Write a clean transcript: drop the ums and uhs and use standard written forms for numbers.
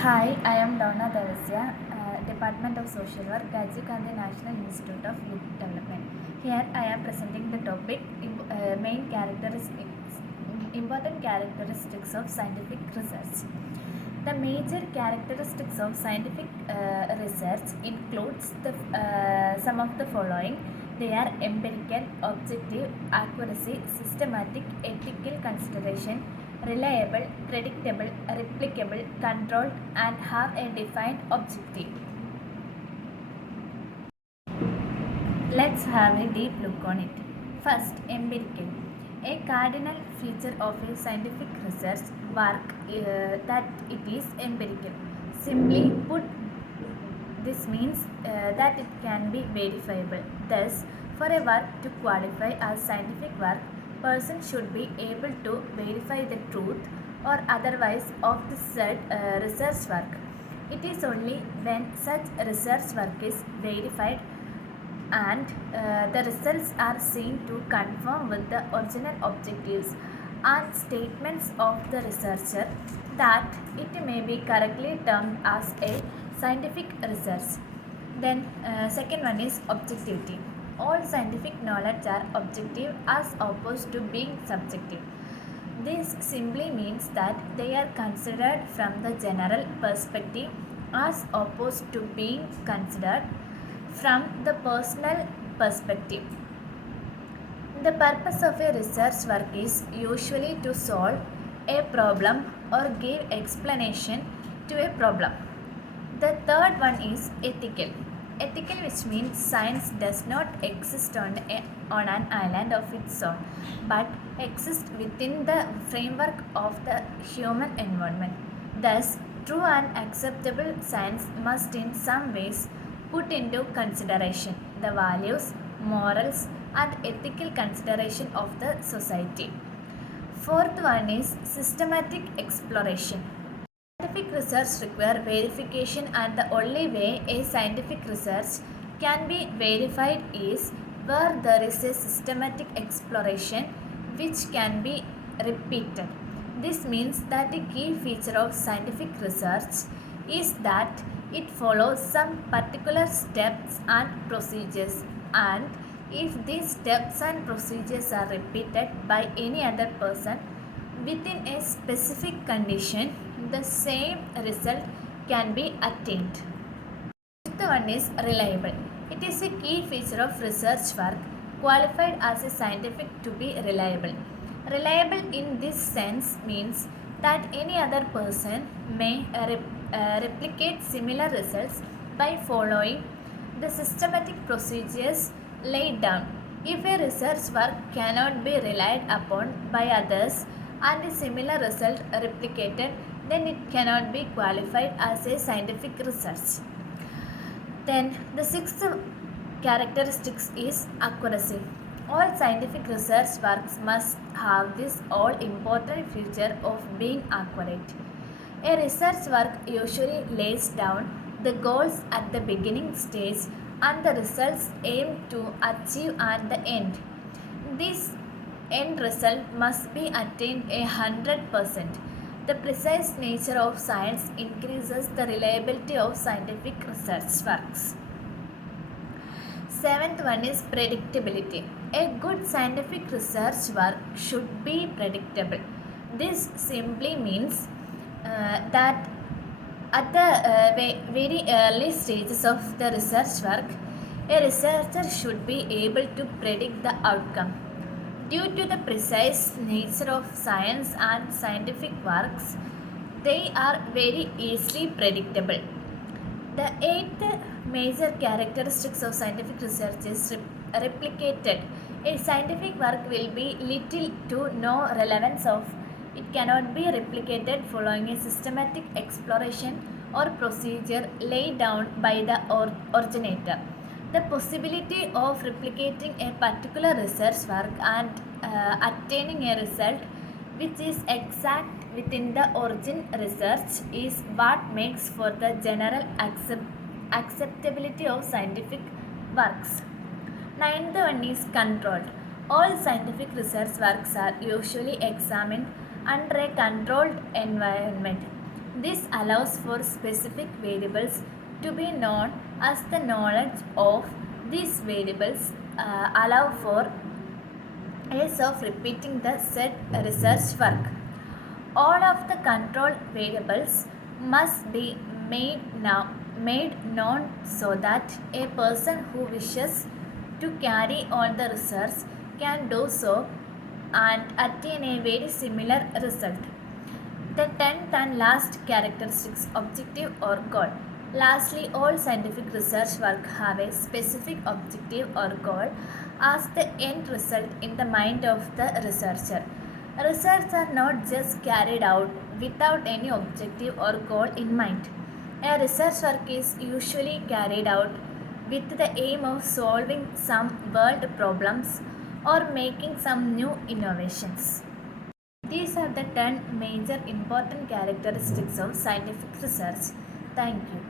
Hi, I am Dona Devassia, Department of Social Work, Rajiv Gandhi National Institute of Youth Development. Here I am presenting the topic main characteristics, important characteristics of scientific research. The major characteristics of scientific research includes some of the following. They are empirical, objective, accuracy, systematic, ethical consideration, reliable, predictable, replicable, controlled, and have a defined objective. Let's have a deep look on it. First, empirical. A cardinal feature of a scientific research work that it is empirical. Simply put, this means that it can be verifiable. Thus, for a work to qualify as scientific work, person should be able to verify the truth or otherwise of the said research work. It is only when such research work is verified and the results are seen to conform with the original objectives and statements of the researcher that it may be correctly termed as a scientific research. Then second one is objectivity. All scientific knowledge are objective as opposed to being subjective. This simply means that they are considered from the general perspective as opposed to being considered from the personal perspective. The purpose of a research work is usually to solve a problem or give explanation to a problem. The third one is ethical. Ethical, which means science does not exist on an island of its own, but exists within the framework of the human environment. Thus, true and acceptable science must in some ways put into consideration the values, morals, and ethical consideration of the society. Fourth one is systematic exploration. Scientific research requires verification, and the only way a scientific research can be verified is where there is a systematic exploration which can be repeated. This means that a key feature of scientific research is that it follows some particular steps and procedures, and if these steps and procedures are repeated by any other person within a specific condition, the same result can be attained. Fifth one is reliable. It is a key feature of research work qualified as a scientific to be reliable. Reliable in this sense means that any other person may replicate similar results by following the systematic procedures laid down. If a research work cannot be relied upon by others and a similar result replicated, then it cannot be qualified as a scientific research. Then the sixth characteristics is accuracy. All scientific research works must have this all important feature of being accurate. A research work usually lays down the goals at the beginning stage and the results aimed to achieve at the end. This end result must be attained 100%. The precise nature of science increases the reliability of scientific research works. Seventh one is predictability. A good scientific research work should be predictable. This simply means that at the very early stages of the research work, a researcher should be able to predict the outcome. Due to the precise nature of science and scientific works, they are very easily predictable. The eighth major characteristics of scientific research is replicated. A scientific work will be little to no relevance of it cannot be replicated following a systematic exploration or procedure laid down by the originator. The possibility of replicating a particular research work and attaining a result which is exact within the origin research is what makes for the general acceptability of scientific works. Ninth one is controlled. All scientific research works are usually examined under a controlled environment. This allows for specific variables to be known as the knowledge of these variables allow for ease of repeating the said research work. All of the control variables must be made known so that a person who wishes to carry on the research can do so and attain a very similar result. The 10th and last characteristics objective or goal. Lastly, all scientific research work have a specific objective or goal as the end result in the mind of the researcher. Research are not just carried out without any objective or goal in mind. A research work is usually carried out with the aim of solving some world problems or making some new innovations. These are the 10 major important characteristics of scientific research. Thank you.